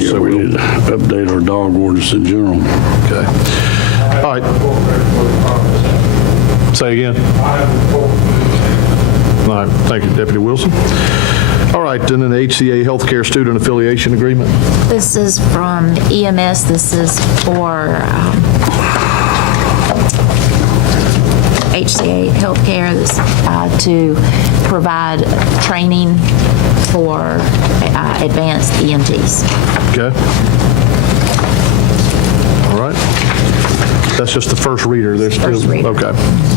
also we need to update our dog orders in general. Okay. All right. Say again. All right. Thank you, Deputy Wilson. All right, and then the HCA Healthcare Student Affiliation Agreement. This is from EMS. This is for HCA Healthcare. This to provide training for advanced EMTs. Okay. All right. That's just the first reader. There's First reader. Okay.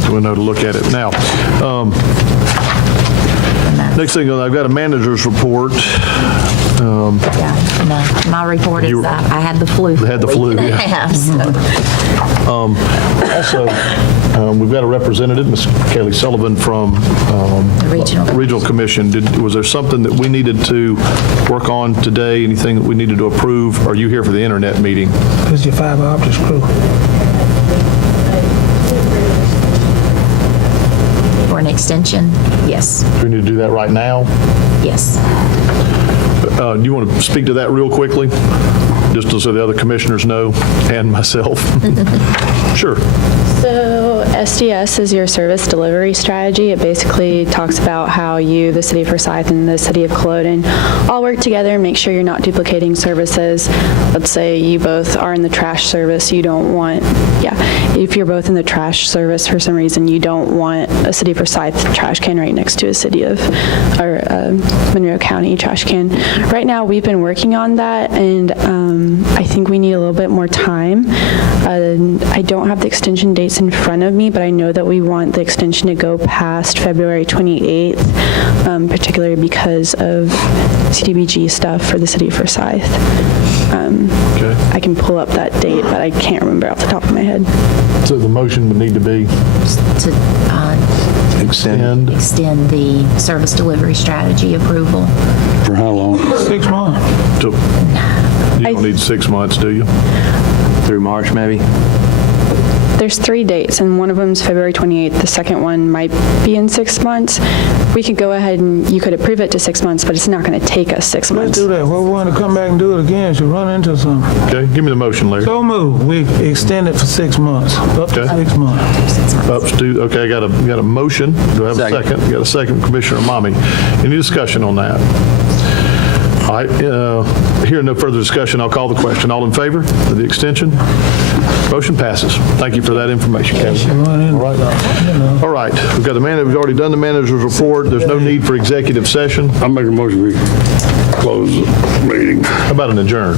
So we know to look at it now. Next thing, I've got a manager's report. Yeah, no, my report is I had the flu. Had the flu, yeah. Also, we've got a representative, Ms. Kaylee Sullivan from Regional Commission. Was there something that we needed to work on today? Anything that we needed to approve? Are you here for the internet meeting? It's your fiber optics crew. For an extension, yes, Do we need to do that right now? yes. Do you want to speak to that real quickly? Just so the other commissioners know, and myself. Sure. So SDS is your service delivery strategy. It basically talks about how you, the City of Forsyth, and the City of Culloden all work together and make sure you're not duplicating services. Let's say you both are in the trash service. You don't want, if you're both in the trash service for some reason, you don't want a City of Forsyth trash can right next to a City of, or Monroe County trash can. Right now, we've been working on that, and I think we need a little bit more time. I don't have the extension dates in front of me, but I know that we want the extension to go past February 28th, particularly because of CDBG stuff for the City of Forsyth. Okay. I can pull up that date, but I can't remember off the top of my head. So the motion would need to be To extend. extend the service delivery strategy approval. For how long? 6 months. You don't need 6 months, do you? Through March, maybe? There's 3 dates, and one of them is February 28th. The second one might be in 6 months. We could go ahead and you could approve it to 6 months, but it's not going to take us 6 Let's months. do that. Well, we want to come back and do it again. Should run into something. Okay, give me the motion, Larry. So move. We extend it for 6 months, up to Okay. 6 months. Okay, I got a motion. Do I have a Second. second? Got a second, Commissioner Mommy. Any discussion on that? All right, hearing no further discussion, I'll call the question. All in favor of the extension? Motion passes. Thank you for that information, Kevin. Run into All right. something, you know. All right, we've got the we've already done the manager's report. There's no need for executive session. I make a motion we close the meeting. How about an adjourn?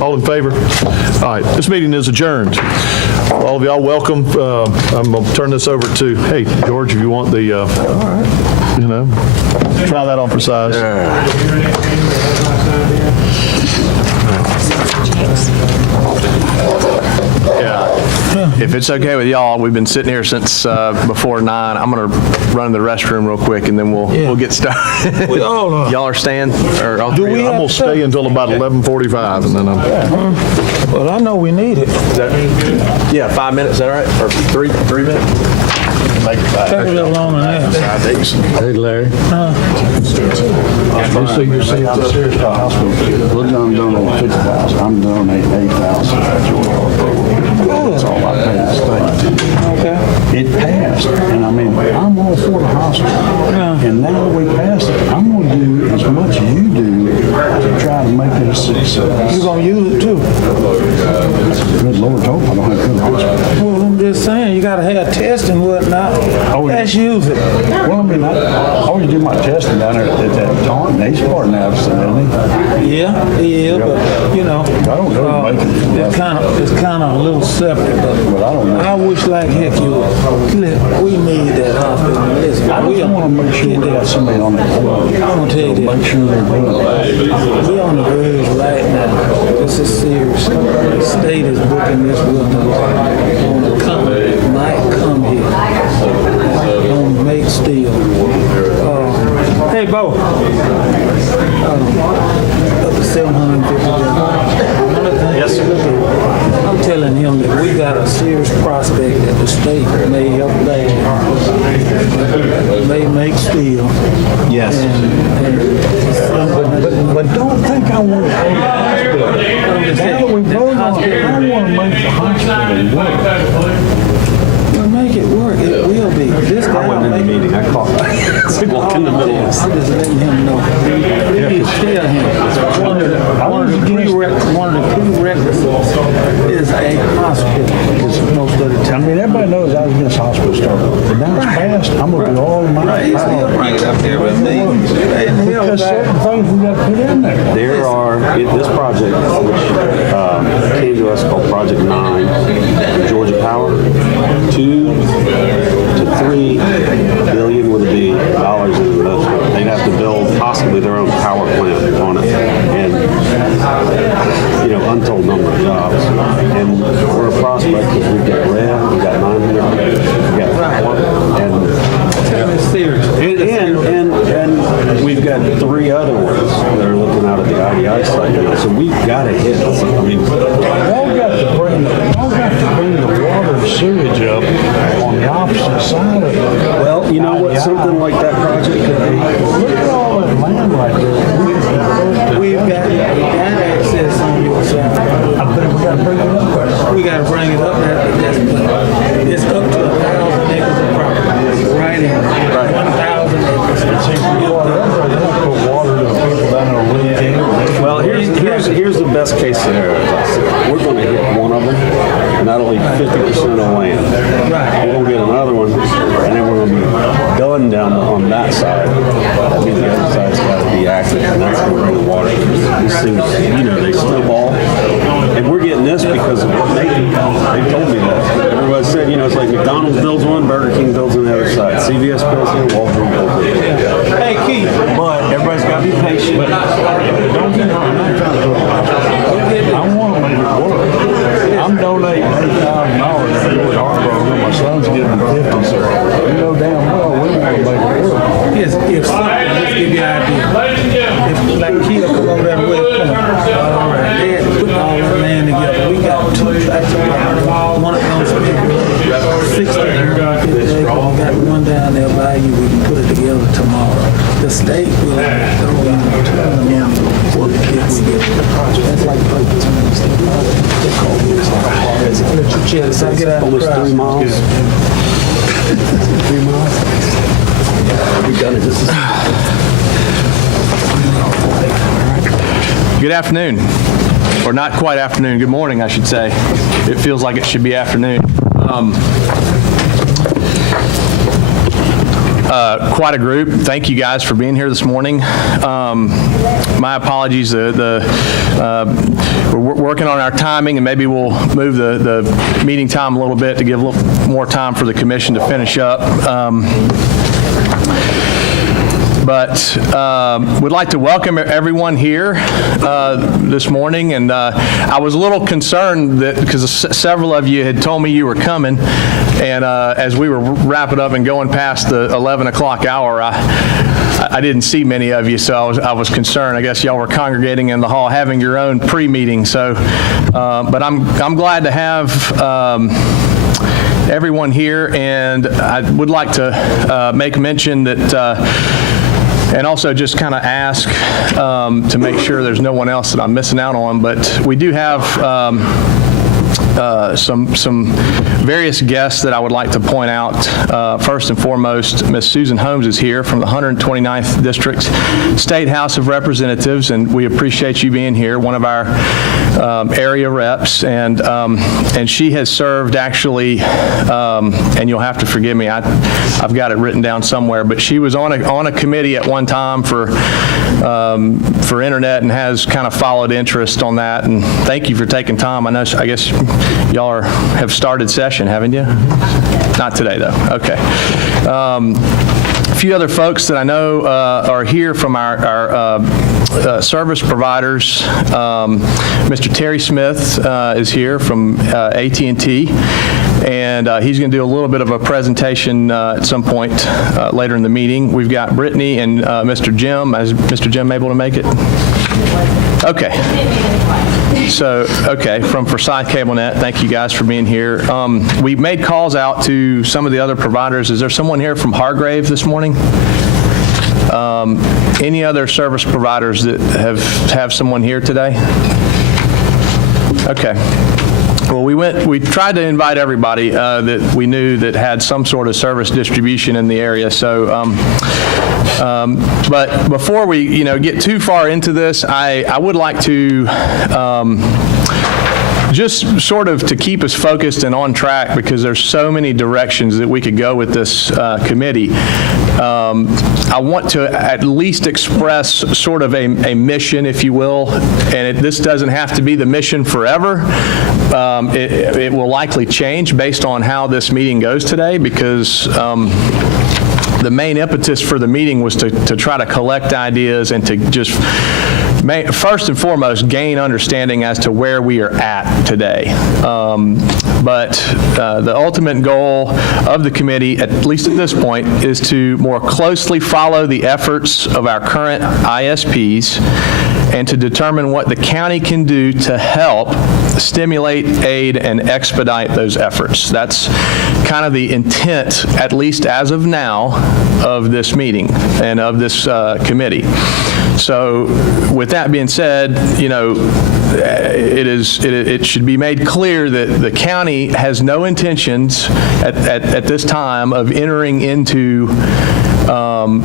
All in favor? All right, this meeting is adjourned. All of y'all, welcome. I'm going to turn this over to, hey, George, if you want the, try that on for size. If it's okay with y'all, we've been sitting here since before 9. I'm going to run to the restroom real quick, and then we'll get started. We all are. Y'all are staying? Or all Do three we of I'm y'all? going to stay until about 11:45, and then I'm... Well, I know we need it. Yeah, 5 minutes, is that all right? Or 3 minutes? Take a little longer than that. Hey, Larry. You see how serious the hospital is. We're going to donate 50,000. I'm donating 8,000. That's all I pay the state. Okay. It passed, and I mean, I'm all for the hospital. And now that we passed it, I'm going to do as much as you do to try to make it a success. You're going to use it too. Good Lord, hope I don't have to go to the hospital. Well, I'm just saying, you got to have tests and whatnot. Oh, yeah. Let's use it. Well, I mean, I always do my testing down there at that Taunton. He's part of Addison, isn't Yeah, but, you know. I don't know to make it. It's kind of a little separate, But I don't know. I wish like heck we need that hospital. Listen, I just want to make sure we got somebody on the board. I'm gonna tell you Make this. sure they're doing it. We're on the verge right now. This is serious. The state is booking this wilderness on the company that might come here. On make steel. Hey, Bo. Up to $750. Yes, sir. I'm telling him that we got a serious prospect that the state may help bag. May make steel. Yes. But But don't think I want to Walk in the middle. I'm just letting him know. You need to tell him. One of the prerequisites is a hospital. It's most of the I time. mean, everybody knows I was against hospital stuff, but now it's passed, I'm gonna do all my power. Bring it up there with me. Because certain things we gotta put in there. There are, this project, which came to us called Project 9, Georgia Power, $2 to $3 billion with a B dollars in investment. They'd have to build possibly their own power plant on it, and untold number of jobs. And we're a prospect because we've got red, we've got 900, we've got power, and we've got 3 other ones that are looking out at the IDI site now. So we've got to hit. I mean, Y'all got to bring the water and sewage up on the opposite side of it. well, you know what? Something like that project could be. Look at all that land right there. We've got access on your side. I bet we gotta bring it up there. We got to bring it up there. It's up to 1,000 acres of property. Right in 1,000 acres. Put water to the people down there leaking. Well, here's the best case scenario. We're going to hit one of them, and that'll leave 50% of land. Right. We're going to get another one, and then we're going to be done down on that side. That means the other side's got to be active, and that's going to bring the water. These things, they snowball. And we're getting this because of what they told me that. Everybody said, it's like McDonald's builds one, Burger King builds on the other side. CVS builds here, Walgreens builds here. Hey, Keith. But everybody's got to be patient. Don't get me wrong, I'm not trying to throw it out. I want to make it work. I'm donating $8,000 to do it our program. My son's giving me 50, so you know damn well we want to make it work. Yes, if something, let's give you an idea. If like Keith come over there to West Point, all right, they had to put all that land together. We got 2 tracts of property. One of those 60 acres. Got one down there by you. We can put it together tomorrow. The state will throw in a ton of money for the kids we get. That's like purpose. Yes, I get out of Almost 3 miles. 3 miles. We've done it. This is Good afternoon, or not quite afternoon, good morning, I should say. It feels like it should be afternoon. Quite a group. Thank you guys for being here this morning. My apologies. We're working on our timing, and maybe we'll move the meeting time a little bit to give a little more time for the commission to finish up. But would like to welcome everyone here this morning, and I was a little concerned that because several of you had told me you were coming, and as we were wrapping up and going past the 11 o'clock hour, I didn't see many of you, so I was concerned. I guess y'all were congregating in the hall, having your own pre-meeting. So, but I'm glad to have everyone here, and I would like to make mention that. And also just kind of ask to make sure there's no one else that I'm missing out on, but we do have some various guests that I would like to point out. First and foremost, Ms. Susan Holmes is here from the 129th District State House of Representatives, and we appreciate you being here, one of our area reps, and she has served actually, and you'll have to forgive me, I've got it written down somewhere, but she was on a committee at one time for internet and has kind of followed interest on that, and thank you for taking time. I guess y'all have started session, haven't you? Not today, though. Okay. A few other folks that I know are here from our service providers. Mr. Terry Smith is here from AT&T, and he's going to do a little bit of a presentation at some point later in the meeting. We've got Brittany and Mr. Jim. Is Mr. Jim able to make it? Okay. So, okay, from Forsyth CableNet, thank you guys for being here. We made calls out to some of the other providers. Is there someone here from Hargrave this morning? Any other service providers that have someone here today? Okay. Well, we tried to invite everybody that we knew that had some sort of service distribution in the area. So But before we, get too far into this, I would like to just sort of to keep us focused and on track, because there's so many directions that we could go with this committee. I want to at least express sort of a mission, if you will, and this doesn't have to be the mission forever. It will likely change based on how this meeting goes today, because the main impetus for the meeting was to try to collect ideas and to just first and foremost gain understanding as to where we are at today. But the ultimate goal of the committee, at least at this point, is to more closely follow the efforts of our current ISPs and to determine what the county can do to help stimulate, aid, and expedite those efforts. That's kind of the intent, at least as of now, of this meeting and of this committee. So with that being said, it should be made clear that the county has no intentions at this time of entering into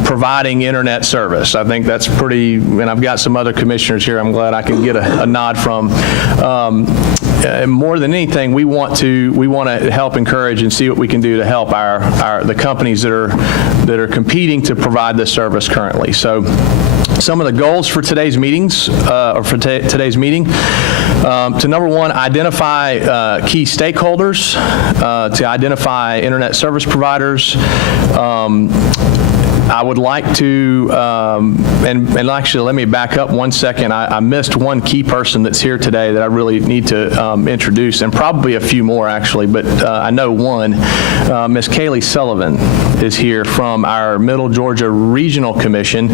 providing internet service. I think that's pretty, and I've got some other commissioners here I'm glad I can get a nod from. More than anything, we want to help encourage and see what we can do to help the companies that are competing to provide this service currently. So some of the goals for today's meetings, today's meeting, to number one, identify key stakeholders, to identify internet service providers. I would like to, and actually let me back up one second. I missed one key person that's here today that I really need to introduce, and probably a few more actually, but I know one. Ms. Kaylee Sullivan is here from our Middle Georgia Regional Commission.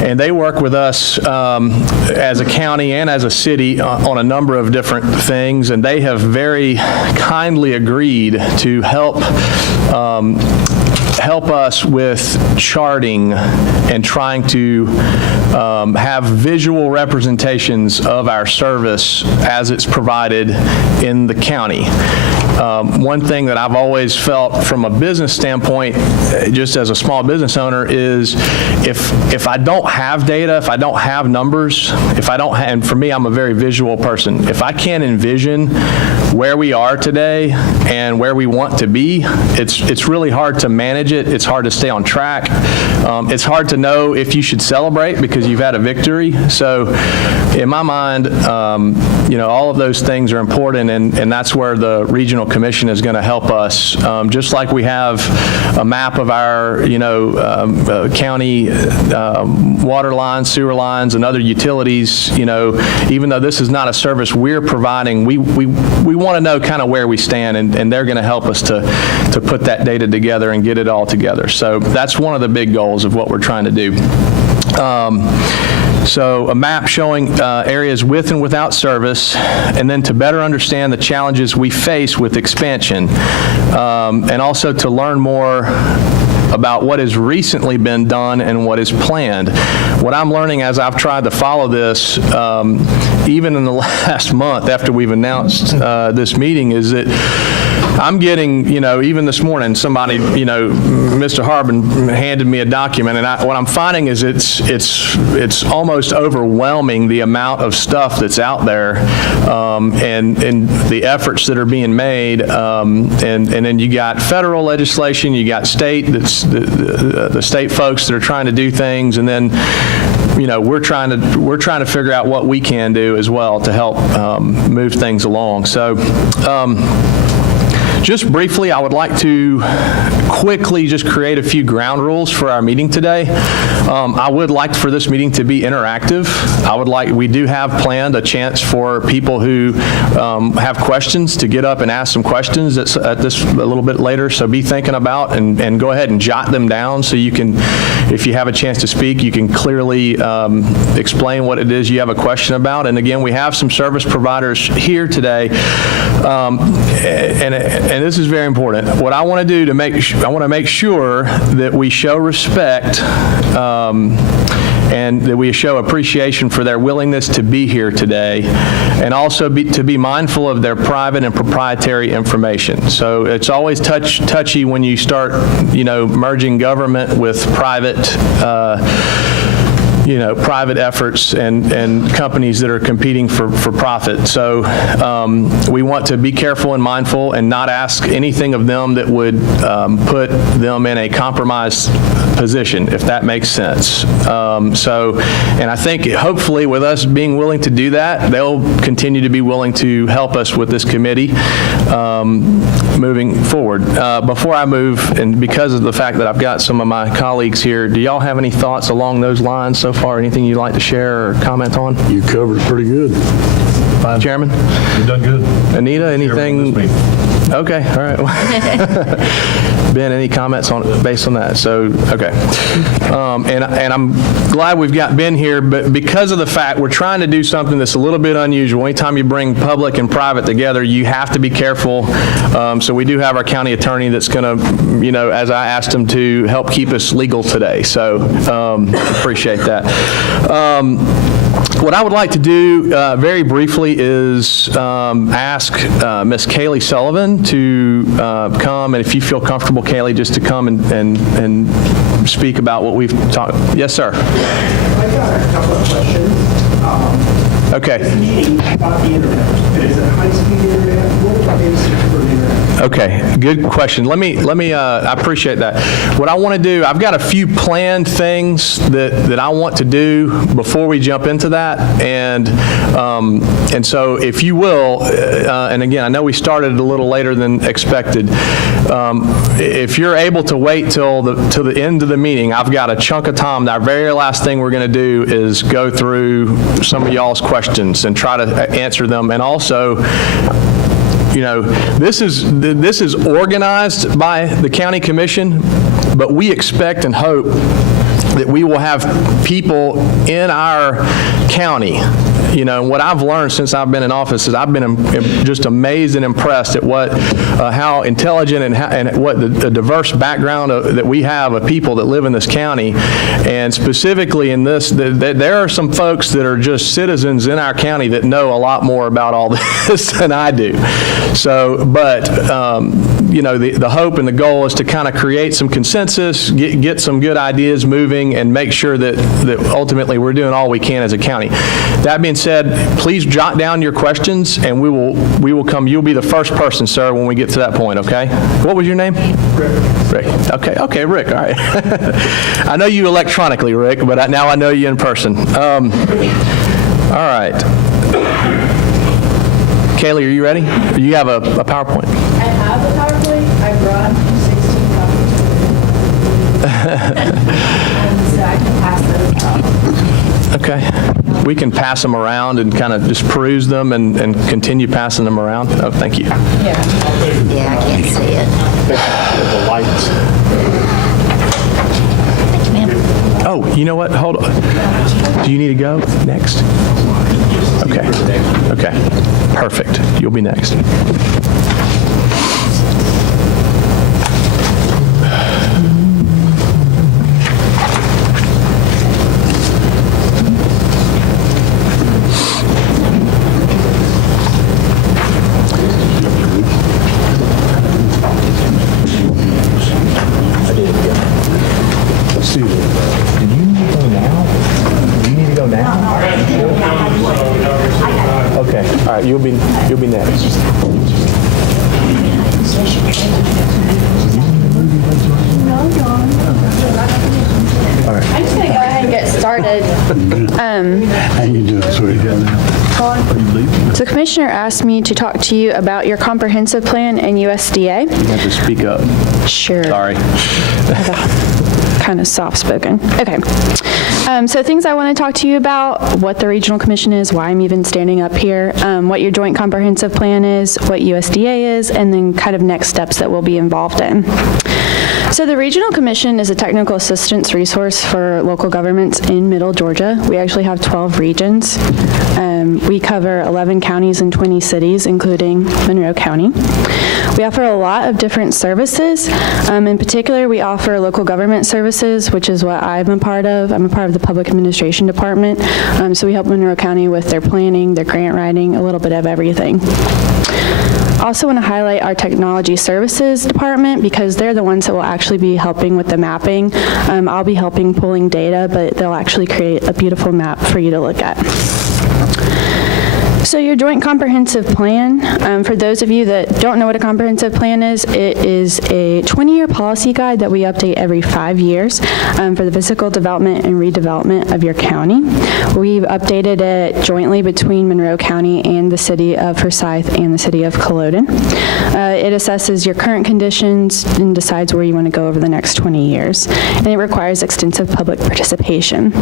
And they work with us as a county and as a city on a number of different things, and they have very kindly agreed to help us with charting and trying to have visual representations of our service as it's provided in the county. One thing that I've always felt from a business standpoint, just as a small business owner, is if I don't have data, if I don't have numbers, and for me, I'm a very visual person, if I can't envision where we are today and where we want to be, it's really hard to manage it. It's hard to stay on track. It's hard to know if you should celebrate because you've had a victory. So in my mind, all of those things are important, and that's where the Regional Commission is going to help us. Just like we have a map of our, county water lines, sewer lines, and other utilities, even though this is not a service we're providing, we want to know kind of where we stand, and they're going to help us to put that data together and get it all together. So that's one of the big goals of what we're trying to do. So a map showing areas with and without service, and then to better understand the challenges we face with expansion, and also to learn more about what has recently been done and what is planned. What I'm learning as I've tried to follow this, even in the last month after we've announced this meeting, is that I'm getting, even this morning, somebody, Mr. Harbin handed me a document, and what I'm finding is it's almost overwhelming, the amount of stuff that's out there, and the efforts that are being made, and then you got federal legislation, you got state, that's the state folks that are trying to do things, and then we're trying to figure out what we can do as well to help move things along. So. Just briefly, I would like to quickly just create a few ground rules for our meeting today. I would like for this meeting to be interactive. We do have planned a chance for people who have questions to get up and ask some questions at this a little bit later, so be thinking about and go ahead and jot them down so you can, if you have a chance to speak, you can clearly explain what it is you have a question about. And again, we have some service providers here today, and this is very important. What I want to do I want to make sure that we show respect and that we show appreciation for their willingness to be here today, and also to be mindful of their private and proprietary information. So it's always touchy when you start, merging government with private private efforts and companies that are competing for profit. So we want to be careful and mindful and not ask anything of them that would put them in a compromised position, if that makes sense. And I think hopefully with us being willing to do that, they'll continue to be willing to help us with this committee moving forward. Before I move, and because of the fact that I've got some of my colleagues here, do y'all have any thoughts along those lines so far? Anything you'd like to share or comment on? You covered it pretty good. Chairman? You've done good. Anita, anything? Okay, all right. Ben, any comments based on that? So, okay. And I'm glad we've got Ben here, but because of the fact we're trying to do something that's a little bit unusual. Anytime you bring public and private together, you have to be careful. So we do have our county attorney that's going to, as I asked him to, help keep us legal today. So appreciate that. What I would like to do very briefly is ask Ms. Kaylee Sullivan to come, and if you feel comfortable, Kaylee, just to come and speak about what we've talked. Yes, sir. I've got a couple of questions. Okay. This meeting about the internet. Is it high-speed internet? What about internet? Okay, good question. Let me. I appreciate that. What I want to do, I've got a few planned things that I want to do before we jump into that, and so if you will, and again, I know we started a little later than expected. If you're able to wait till the end of the meeting, I've got a chunk of time. Our very last thing we're going to do is go through some of y'all's questions and try to answer them, and also, this is organized by the county commission, but we expect and hope that we will have people in our county. What I've learned since I've been in office is I've been just amazed and impressed at how intelligent and what the diverse background that we have of people that live in this county. And specifically in this, there are some folks that are just citizens in our county that know a lot more about all this than I do. So, but, the hope and the goal is to kind of create some consensus, get some good ideas moving, and make sure that ultimately we're doing all we can as a county. That being said, please jot down your questions, and we will come. You'll be the first person, sir, when we get to that point, okay? What was your name? Rick. Okay, Rick, all right. I know you electronically, Rick, but now I know you in person. All right. Kaylee, are you ready? You have a PowerPoint. I have a PowerPoint. I brought 16 copies. So I can pass those out. Okay. We can pass them around and kind of just peruse them and continue passing them around. Oh, thank you. Yeah, I can't see it. The lights. Thank you, ma'am. Oh, you know what? Hold on. Do you need to go next? Okay. Perfect. You'll be next. All right, you'll be next. I'm just going to go ahead and get started. How you doing, sweetie? So Commissioner asked me to talk to you about your comprehensive plan and USDA. You have to speak up. Sure. Sorry. Kind of soft-spoken. Okay. So things I want to talk to you about, what the Regional Commission is, why I'm even standing up here, what your Joint Comprehensive Plan is, what USDA is, and then kind of next steps that we'll be involved in. So the Regional Commission is a technical assistance resource for local governments in Middle Georgia. We actually have 12 regions. We cover 11 counties and 20 cities, including Monroe County. We offer a lot of different services. In particular, we offer local government services, which is what I'm a part of. I'm a part of the Public Administration Department. So we help Monroe County with their planning, their grant writing, a little bit of everything. I also want to highlight our Technology Services Department because they're the ones that will actually be helping with the mapping. I'll be helping pulling data, but they'll actually create a beautiful map for you to look at. So your Joint Comprehensive Plan, for those of you that don't know what a comprehensive plan is, it is a 20-year policy guide that we update every 5 years for the physical development and redevelopment of your county. We've updated it jointly between Monroe County and the city of Forsyth and the city of Culloden. It assesses your current conditions and decides where you want to go over the next 20 years. And it requires extensive public participation.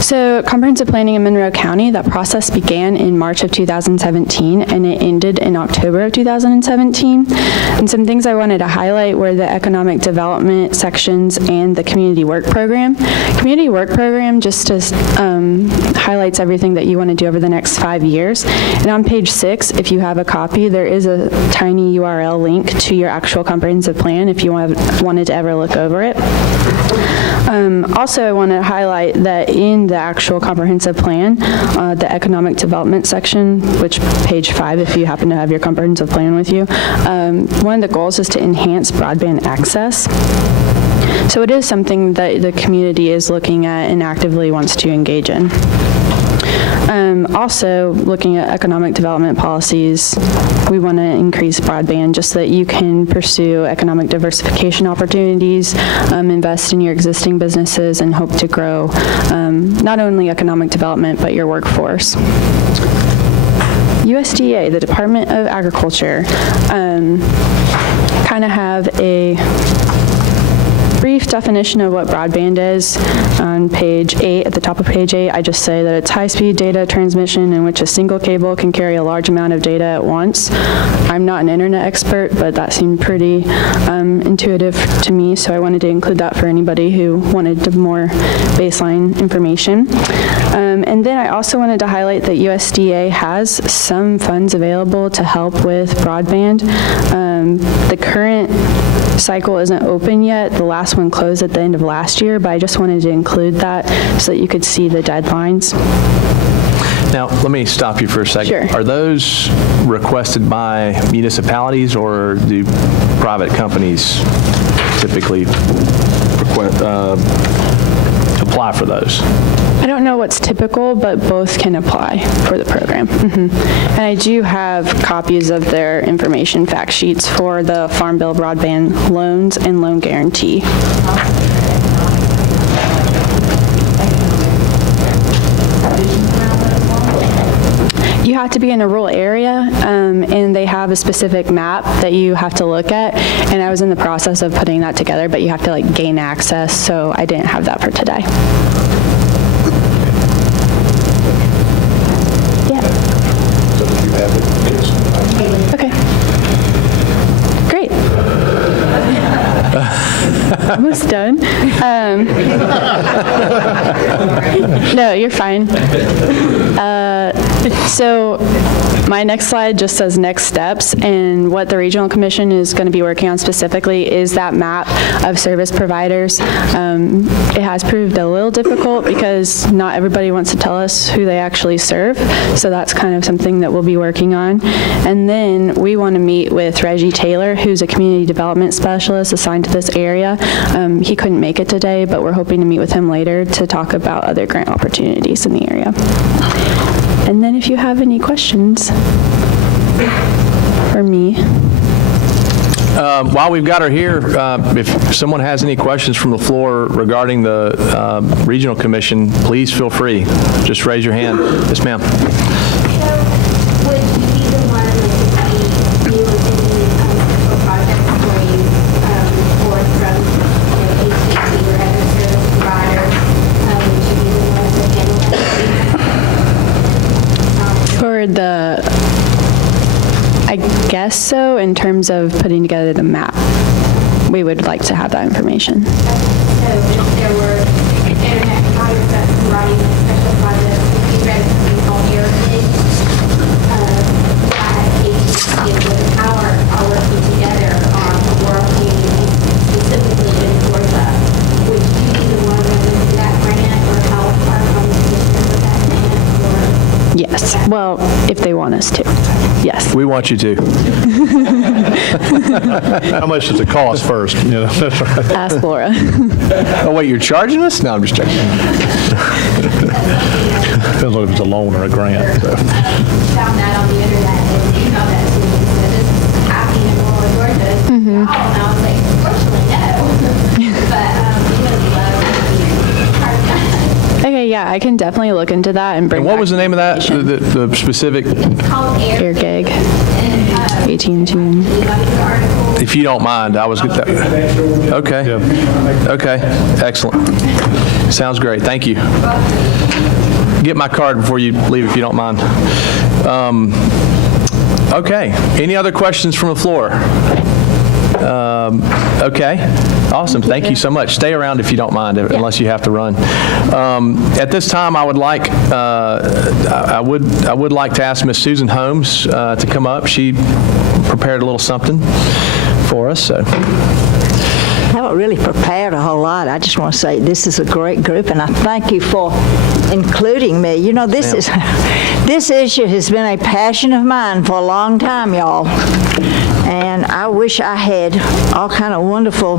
So comprehensive planning in Monroe County, that process began in March of 2017 and it ended in October of 2017. And some things I wanted to highlight were the economic development sections and the community work program. Community work program just highlights everything that you want to do over the next 5 years. And on page 6, if you have a copy, there is a tiny URL link to your actual comprehensive plan if you wanted to ever look over it. Also, I want to highlight that in the actual comprehensive plan, the economic development section, which page 5 if you happen to have your comprehensive plan with you, one of the goals is to enhance broadband access. So it is something that the community is looking at and actively wants to engage in. Also, looking at economic development policies, we want to increase broadband just so that you can pursue economic diversification opportunities, invest in your existing businesses, and hope to grow not only economic development, but your workforce. USDA, the Department of Agriculture, kind of have a brief definition of what broadband is. On page 8, at the top of page 8, I just say that it's high-speed data transmission in which a single cable can carry a large amount of data at once. I'm not an internet expert, but that seemed pretty intuitive to me, so I wanted to include that for anybody who wanted more baseline information. And then I also wanted to highlight that USDA has some funds available to help with broadband. The current cycle isn't open yet. The last one closed at the end of last year, but I just wanted to include that so that you could see the deadlines. Now, let me stop you for a second. Sure. Are those requested by municipalities or do private companies typically apply for those? I don't know what's typical, but both can apply for the program. And I do have copies of their information fact sheets for the Farm Bill broadband loans and loan guarantee. You have to be in a rural area, and they have a specific map that you have to look at, and I was in the process of putting that together, but you have to gain access, so I didn't have that for today. Okay. Great. Almost done. No, you're fine. So my next slide just says next steps, and what the Regional Commission is going to be working on specifically is that map of service providers. It has proved a little difficult because not everybody wants to tell us who they actually serve, so that's kind of something that we'll be working on. And then we want to meet with Reggie Taylor, who's a community development specialist assigned to this area. He couldn't make it today, but we're hoping to meet with him later to talk about other grant opportunities in the area. And then if you have any questions for me. While we've got her here, if someone has any questions from the floor regarding the Regional Commission, please feel free. Just raise your hand. Yes, ma'am. So would you be the one that you would do special projects for you or from AT&T or other service providers? Would you be the one that handle that? For the guess so, in terms of putting together the map. We would like to have that information. So if there were internet providers that were running a special project, we read something called Airgig, that AT&T and Wood Power are working together on working specifically in Georgia. Would you be the one that would do that grant or help our county commissioner with that grant? Or Yes, well, if they want us to, yes. We want you to. How much does it cost first? You know, that's right. Ask Laura. Oh, wait, you're charging us? No, I'm just joking. Depends on if it's a loan or a grant. So. Found that on the internet and emailed that to me and said, this is happening in rural Georgia. And I was like, fortunately, no. But we would love to be part of that. Okay, yeah, I can definitely look into that and bring And what back was the name of that, the specific? It's called Air gig, AT&T. If you don't mind, I was, okay. Okay, excellent. Sounds great, thank you. Get my card before you leave if you don't mind. Okay, any other questions from the floor? Okay, awesome, thank you so much. Stay around if you don't mind, unless you have to run. At this time, I would like, I would like to ask Miss Susan Holmes to come up. She prepared a little something for us, so. I haven't really prepared a whole lot. I just want to say this is a great group, and I thank you for including me. You know, this issue has been a passion of mine for a long time, y'all. And I wish I had all kind of wonderful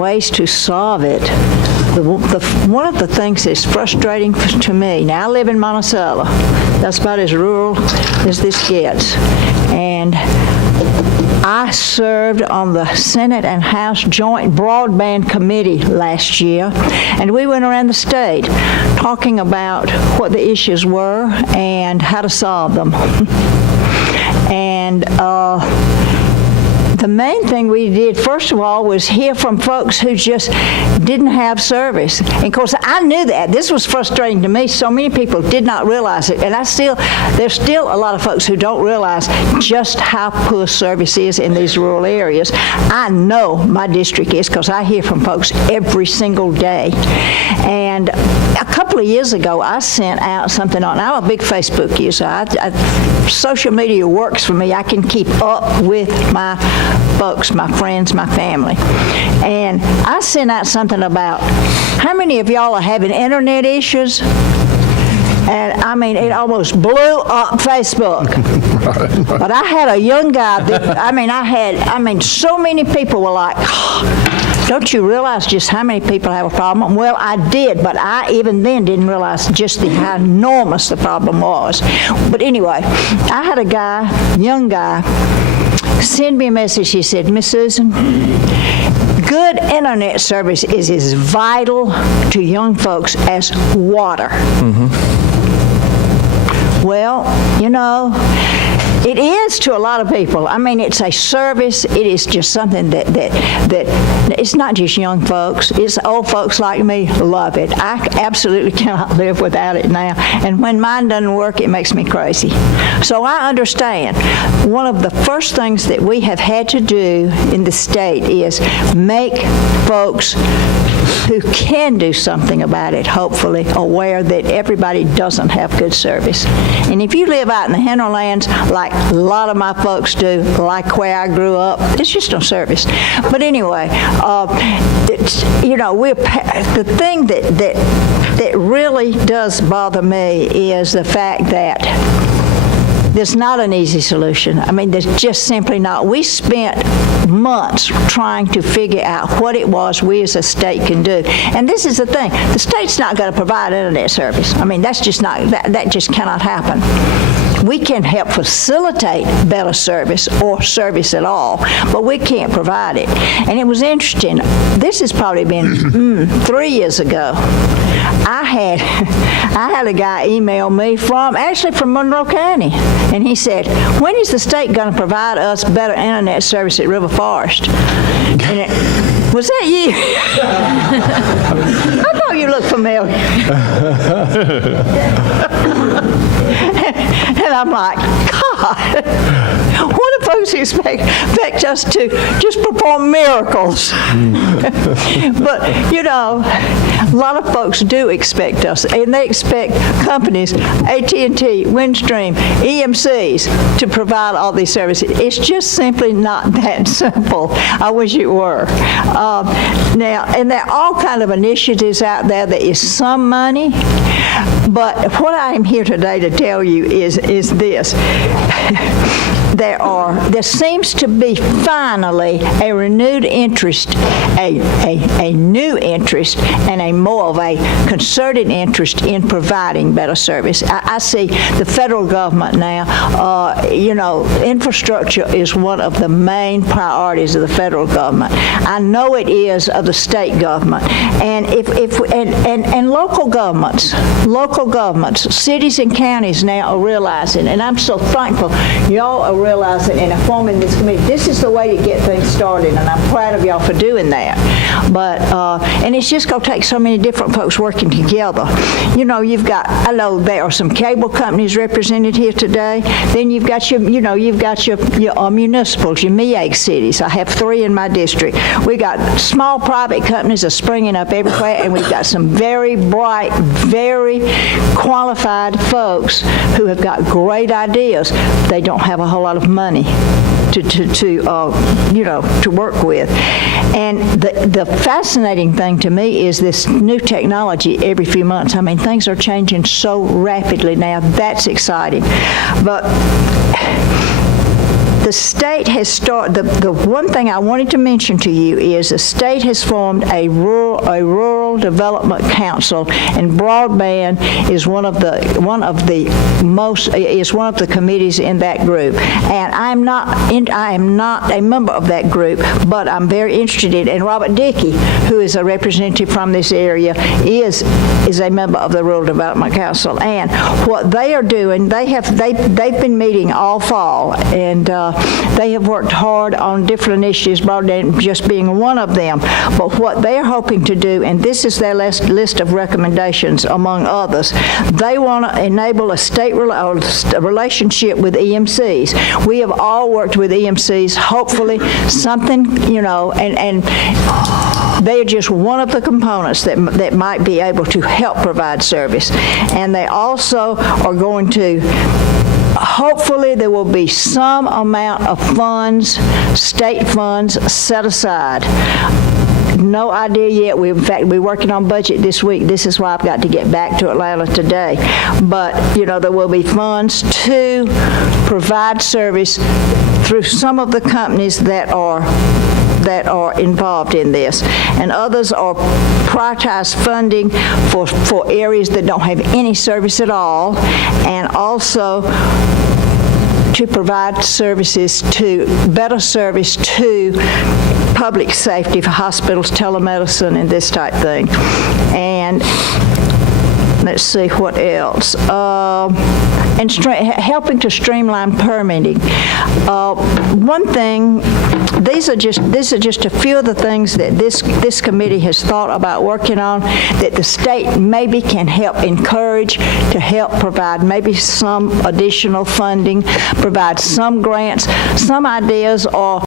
ways to solve it. One of the things that's frustrating to me, now I live in Monticello. That's about as rural as this gets. And I served on the Senate and House Joint Broadband Committee last year, and we went around the state talking about what the issues were and how to solve them. And the main thing we did, first of all, was hear from folks who just didn't have service. And of course, I knew that. This was frustrating to me. So many people did not realize it. And there's still a lot of folks who don't realize just how poor service is in these rural areas. I know my district is because I hear from folks every single day. And a couple of years ago, I sent out something on, I'm a big Facebook user. Social media works for me. I can keep up with my folks, my friends, my family. And I sent out something about how many of y'all are having internet issues? And I mean, it almost blew up Facebook. But I had a young guy that, so many people were like, don't you realize just how many people have a problem? Well, I did, but I even then didn't realize just how enormous the problem was. But anyway, I had a guy, young guy, send me a message. He said, Miss Susan, good internet service is as vital to young folks as water. Well, you know, it is to a lot of people. I mean, it's a service. It is just something that it's not just young folks. It's old folks like me love it. I absolutely cannot live without it now. And when mine doesn't work, it makes me crazy. So I understand. One of the first things that we have had to do in the state is make folks who can do something about it, hopefully, aware that everybody doesn't have good service. And if you live out in the hinterlands, like a lot of my folks do, like where I grew up, it's just no service. But anyway, it's, you know, the thing that really does bother me is the fact that there's not an easy solution. I mean, there's just simply not. We spent months trying to figure out what it was we as a state can do. And this is the thing. The state's not going to provide internet service. I mean, that's just not, that just cannot happen. We can help facilitate better service or service at all, but we can't provide it. And it was interesting. This has probably been 3 years ago. I had a guy email me from Monroe County, and he said, when is the state going to provide us better internet service at River Forest? And Was that you? I thought you looked familiar. And I'm like, God, what do folks expect us to just perform miracles? But, you know, a lot of folks do expect us, and they expect companies, AT&T, Windstream, EMCs, to provide all these services. It's just simply not that simple. I wish it were. Now, and there are all kind of initiatives out there. There is some money, but what I am here today to tell you is this. There seems to be finally a renewed interest, a new interest, and a more of a concerted interest in providing better service. I see the federal government now, you know, infrastructure is one of the main priorities of the federal government. I know it is of the state government. And and local governments, cities and counties now are realizing, and I'm so thankful y'all are realizing and forming this committee. This is the way to get things started, and I'm proud of y'all for doing that. But, and it's just going to take so many different folks working together. You know, I know there are some cable companies represented here today. Then you've got your municipals, your MEAG cities. I have 3 in my district. We got small private companies are springing up everywhere, and we've got some very bright, very qualified folks who have got great ideas. They don't have a whole lot of money to work with. And the fascinating thing to me is this new technology every few months. I mean, things are changing so rapidly now. That's exciting. But the state has started, the one thing I wanted to mention to you is the state has formed a rural development council, and broadband is one of the committees in that group. And I am not a member of that group, but I'm very interested in, and Robert Dickey, who is a representative from this area, is a member of the Rural Development Council. And what they are doing, they've been meeting all fall, and they have worked hard on different initiatives, broadband just being one of them. But what they're hoping to do, and this is their list of recommendations among others, they want to enable a state relationship with EMCs. We have all worked with EMCs. Hopefully something, and they are just one of the components that might be able to help provide service. And they also are going to, hopefully there will be some amount of funds, state funds, set aside. No idea yet. In fact, we're working on budget this week. This is why I've got to get back to Atlanta today. But, there will be funds to provide service through some of the companies that are involved in this. And others are prioritized funding for areas that don't have any service at all, and also to provide better service to public safety for hospitals, telemedicine, and this type thing. And let's see what else. And helping to streamline permitting. One thing, these are just a few of the things that this committee has thought about working on that the state maybe can help encourage to help provide maybe some additional funding, provide some grants, some ideas, or